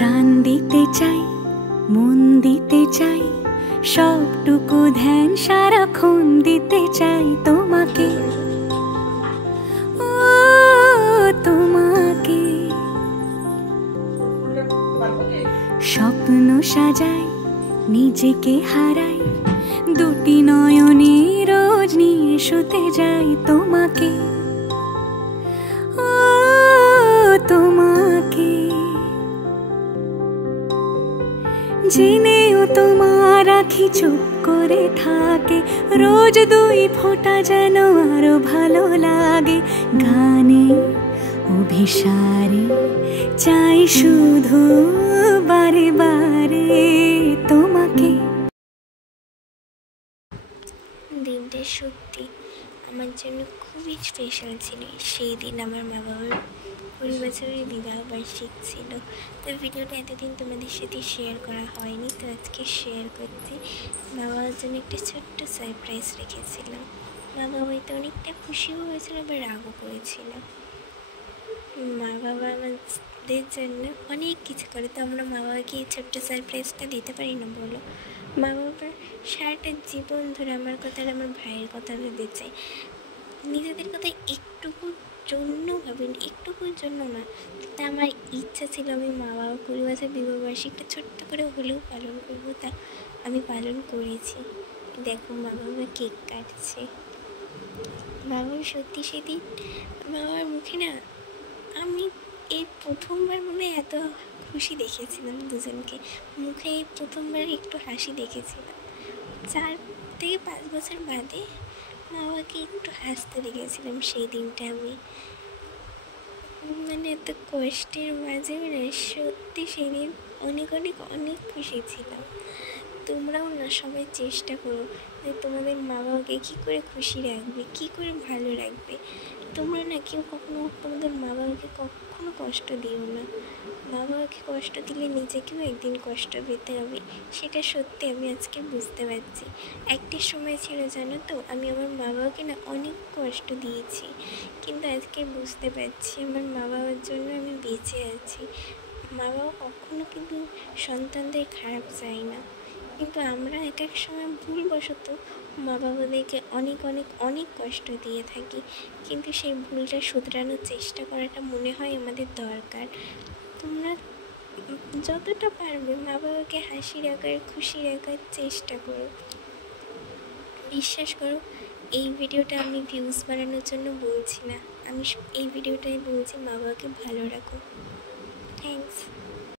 প্রাণ দিতে চাই, মন দিতে চাই, সবটুকু ধ্যান সারাক্ষণ দিতে চাই তোমাকে, ও তোমাকে। স্বপ্ন সাজাই, নিজেকে হারাই, দুটি নয়নে রোজ নিয়ে শুতে যাই তোমাকে, ও তোমাকে। জেনেও তোমার আখি চুপ করে থাকে, রোজ দুই ফোঁটা যেন আরো ভালো লাগে। গানে অভিসারে চাই শুধু বারে বারে তোমাকে। দিনটা সত্যি আমার জন্য খুবই স্পেশাল ছিল। সেই দিন আমার মা বাবার 20 বছরের বিবাহ বার্ষিক ছিল। তো ভিডিওটা এতদিন তোমাদের সাথে শেয়ার করা হয়নি, তো আজকে শেয়ার করতে মা বাবার জন্য একটা ছোট্ট সারপ্রাইজ রেখেছিলাম। মা বাবা তো অনেকটা খুশিও হয়েছিল, আবার রাগও করেছিল। মা বাবা আমাদের জন্য অনেক কিছু করে, তো আমরা মা বাবাকে এই ছোট্ট সারপ্রাইজটা দিতে পারি না বলো? মা বাবার সারাটা জীবন ধরে আমার কথা আর আমার ভাইয়ের কথা ভেবেছে, নিজেদের কথা একটুকুর জন্য ভাবেন, একটুকুর জন্য না। তা আমার ইচ্ছা ছিল আমি মা বাবা 20 বছর বিবাহবার্ষিকটা ছোট্ট করে হলেও পালন করবো, তা আমি পালন করেছি। দেখো মা বাবা কেক কাটছে। বাবার সত্যি সেদিন বাবার মুখে না আমি এই প্রথমবার মনে এত খুশি দেখেছিলাম, দুজনকে মুখে এই প্রথমবার একটু হাসি দেখেছিলাম। 4 থেকে 5 বছর বাদে মা বাবাকে একটু হাসতে দেখেছিলাম সেই দিনটা। আমি মানে এত কষ্টের মাঝে মানে সত্যি সেদিন অনেক অনেক অনেক খুশি ছিলাম। তোমরাও না সবাই চেষ্টা করো যে তোমাদের মা বাবাকে কী করে খুশি রাখবে, কী করে ভালো রাখবে। তোমরা না কেউ কখনো তোমাদের মা বাবাকে কখনো কষ্ট দিও না। মা বাবাকে কষ্ট দিলে নিজেকেও একদিন কষ্ট পেতে হবে, সেটা সত্যি আমি আজকে বুঝতে পারছি। একটা সময় ছিল জানো তো, আমি আমার মা বাবাকে না অনেক কষ্ট দিয়েছি, কিন্তু আজকে বুঝতে পারছি আমার মা বাবার জন্য আমি বেঁচে আছি। মা বাবা কখনো কিন্তু সন্তানদের খারাপ চায় না, কিন্তু আমরা এক এক সময় ভুলবশত মা বাবাদেরকে অনেক অনেক অনেক কষ্ট দিয়ে থাকি, কিন্তু সেই ভুলটা শুধরানোর চেষ্টা করাটা মনে হয় আমাদের দরকার। তোমরা যতটা পারবে মা বাবাকে হাসি রাখার, খুশি রাখার চেষ্টা করো। বিশ্বাস করো, এই ভিডিওটা আমি ভিউজ বাড়ানোর জন্য বলছি না, আমি এই ভিডিওটাই বলছি মা বাবাকে ভালো রাখো। থ্যাংকস।